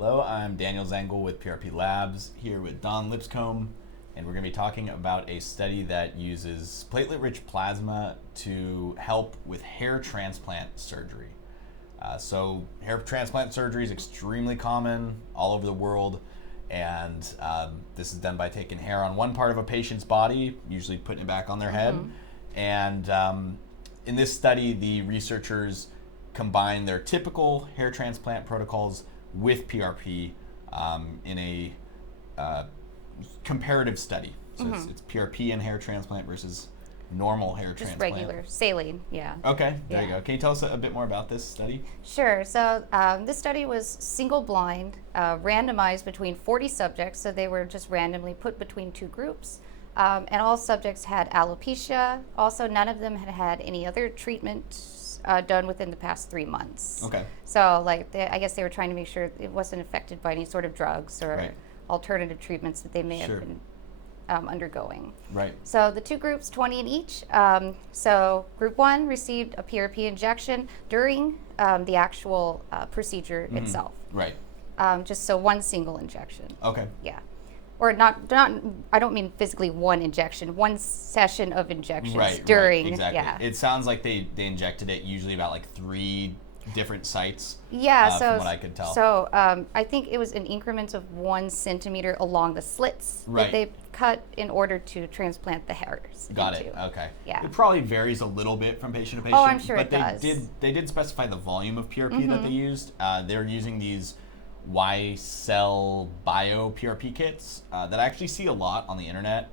Hello, I'm Daniel Zengel with PRP Labs, here with Don Lipscomb, and we're going to be talking about a study that uses platelet-rich plasma to help with hair transplant surgery. So hair transplant surgery is extremely common all over the world, and this is done by taking hair on one part of a patient's body, usually putting it back on their head. And in this study, the researchers combine their typical hair transplant protocols with PRP in a comparative study. So it's PRP and hair transplant versus normal hair transplant. Just regular saline, yeah. Okay, there you go. Can you tell us a bit more about this study? Sure. So this study was single blind, randomized between 40 subjects. So they were just randomly put between two groups. And all subjects had alopecia. Also, none of them had had any other treatment done within the past 3 months. Okay. So I guess they were trying to make sure it wasn't affected by any sort of drugs or alternative treatments that they may have been undergoing. Right. So the two groups, 20 in each. So group one received a PRP injection during the actual procedure itself. Right. Just so one single injection. Okay. Yeah. Or not. I don't mean physically one injection. One session of injections during. Right, exactly. Yeah. It sounds like they injected it usually about like 3 different sites. Yeah. From what I could tell. So I think it was in increments of 1 centimeter along the slits that they cut in order to transplant the hairs. Got it. Okay. Yeah. It probably varies a little bit from patient to patient. Oh, I'm sure it does. They did specify the volume of PRP that they used. They're using these Y-Cell Bio PRP kits that I actually see a lot on the internet.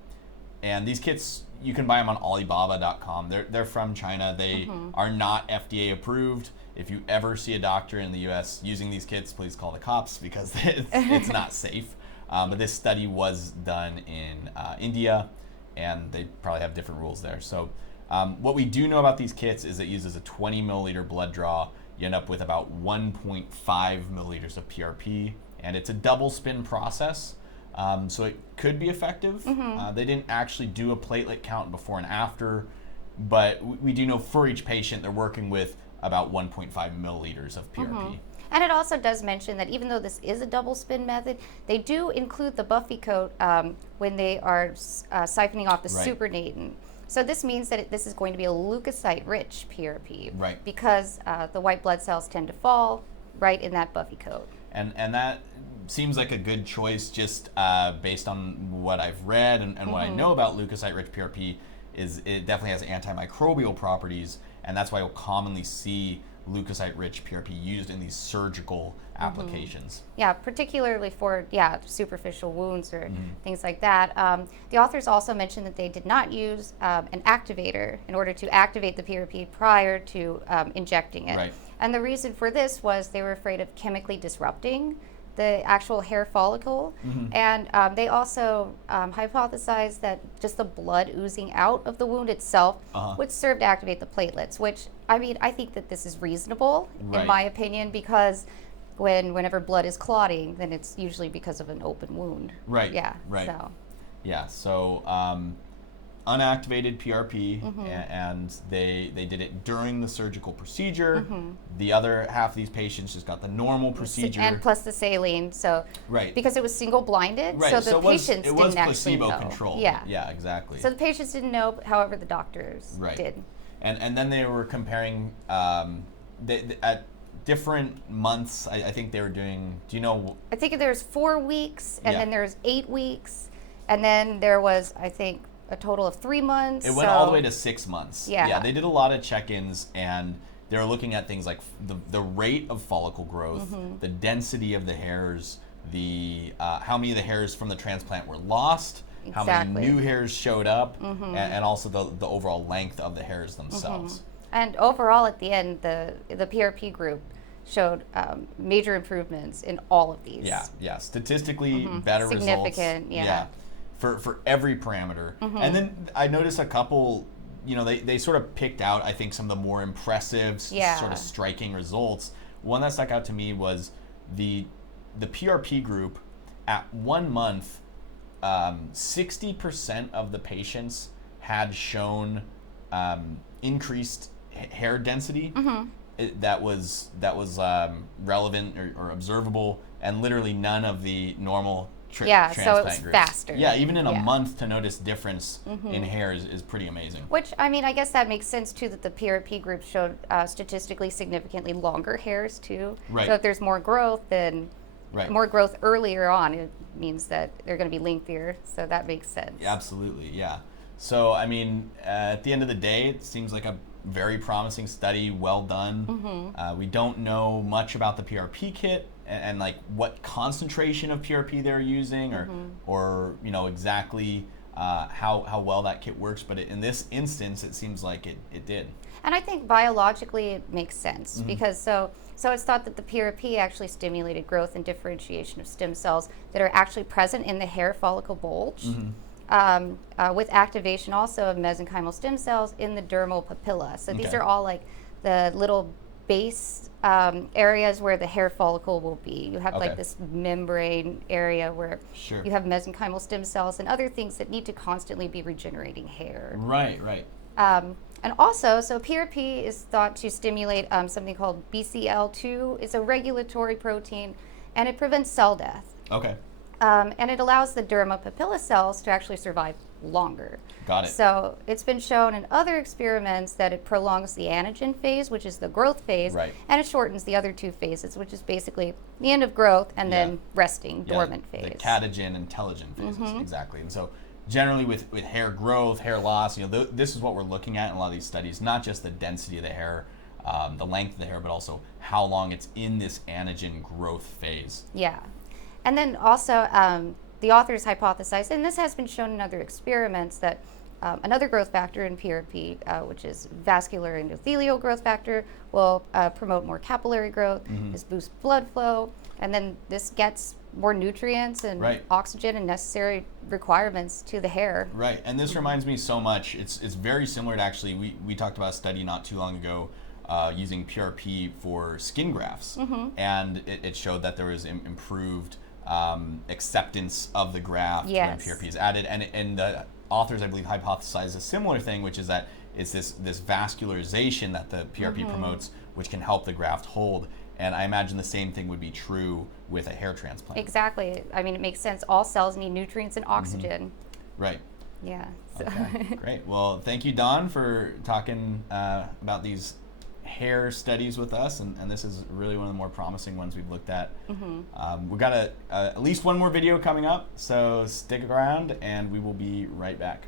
And these kits, you can buy them on Alibaba.com. They're from China. They are not FDA approved. If you ever see a doctor in the US using these kits, please call the cops because it's not safe. But this study was done in India, and they probably have different rules there. So what we do know about these kits is it uses a 20 milliliter blood draw. You end up with about 1.5 milliliters of PRP, and it's a double spin process, so it could be effective. They didn't actually do a platelet count before and after, but we do know for each patient they're working with about 1.5 milliliters of PRP. And it also does mention that even though this is a double spin method, they do include the buffy coat when they are siphoning off the supernatant. So this means that this is going to be a leukocyte-rich PRP, because the white blood cells tend to fall right in that buffy coat. And that seems like a good choice just based on what I've read and what I know about leukocyte-rich PRP is it definitely has antimicrobial properties, and that's why you'll commonly see leukocyte-rich PRP used in these surgical applications. Yeah, particularly for superficial wounds or things like that. The authors also mentioned that they did not use an activator in order to activate the PRP prior to injecting it. And the reason for this was they were afraid of chemically disrupting the actual hair follicle. And they also hypothesized that just the blood oozing out of the wound itself would serve to activate the platelets, which, I mean, I think that this is reasonable, in my opinion, because whenever blood is clotting, then it's usually because of an open wound. So unactivated PRP, and they did it during the surgical procedure. The other half of these patients just got the normal procedure. And plus the saline, so because it was single blinded, so the patients didn't actually know. Placebo controlled. Yeah, exactly. So the patients didn't know, however the doctors did. And then they were comparing at different months. I think they were doing, do you know? I think there's 4 weeks, and then there's 8 weeks, and then there was, I think, a total of 3 months. It went all the way to 6 months. Yeah, they did a lot of check-ins, and they were looking at things like the rate of follicle growth, the density of the hairs, the how many of the hairs from the transplant were lost, how many new hairs showed up, and also the overall length of the hairs themselves. And overall, at the end, the PRP group showed major improvements in all of these. Statistically better results. Significant, for every parameter. And then I noticed a couple, they sort of picked out, I think, some of the more impressive, sort of striking results. One that stuck out to me was the PRP group at 1 month, 60% of the patients had shown increased hair density that was relevant or observable, and literally none of the normal Yeah, so it transplant was groups. faster. Yeah, even in a Yeah. month to notice difference in hair is pretty amazing. Which, I mean, I guess that makes sense too, that the PRP group showed statistically significantly longer hairs too. Right. So if there's more growth, then Right. more growth earlier on, it means that they're going to be lengthier. So that makes sense. Absolutely, yeah. So, I mean, at the end of the day, it seems like a very promising study, well done. We don't know much about the PRP kit and like what concentration of PRP they're using, or you know exactly how well that kit works. But in this instance, it seems like it did. And I think biologically it makes sense because so it's thought that the PRP actually stimulated growth and differentiation of stem cells that are actually present in the hair follicle bulge, with activation also of mesenchymal stem cells in the dermal papilla. So these Okay. are all like the little base areas where the hair follicle will be. You have Okay. like this membrane area where Sure. you have mesenchymal stem cells and other things that need to constantly be regenerating hair. Right, right. And also, so PRP is thought to stimulate something called BCL2. It's a regulatory protein, and it prevents cell death. Okay, And it allows the derma papilla cells to actually survive longer. got it. So it's been shown in other experiments that it prolongs the anagen phase, which is the growth phase, Right. and it shortens the other two phases, which is basically the end of growth and Yeah. then resting, Yeah, dormant phase. The catagen and telogen phases, exactly. And so generally with hair growth, hair loss, you know, this is what we're looking at in a lot of these studies, not just the density of the hair, the length of the hair, but also how long it's in this anagen growth phase. Yeah. And then also, the authors hypothesized, and this has been shown in other experiments, that another growth factor in PRP, which is vascular endothelial growth factor, will promote more capillary growth, this boosts blood flow, and then this gets more nutrients and Right. oxygen and necessary requirements to the hair. Right, and this reminds me so much. It's very similar to actually we talked about a study not too long ago using PRP for skin grafts, and it showed that there was improved acceptance of the graft when Yes. PRP is added, and the authors I believe hypothesized a similar thing, which is that it's this vascularization that the PRP promotes, which can help the graft hold. And I imagine the same thing would be true with a hair transplant. Exactly. I mean, it makes sense. All cells need nutrients and oxygen. Right. Yeah. So. Okay, great. Well, thank you, Dawn, for talking about these hair studies with us, and this is really one of the more promising ones we've looked at. We've got at least one more video coming up, so stick around, and we will be right back.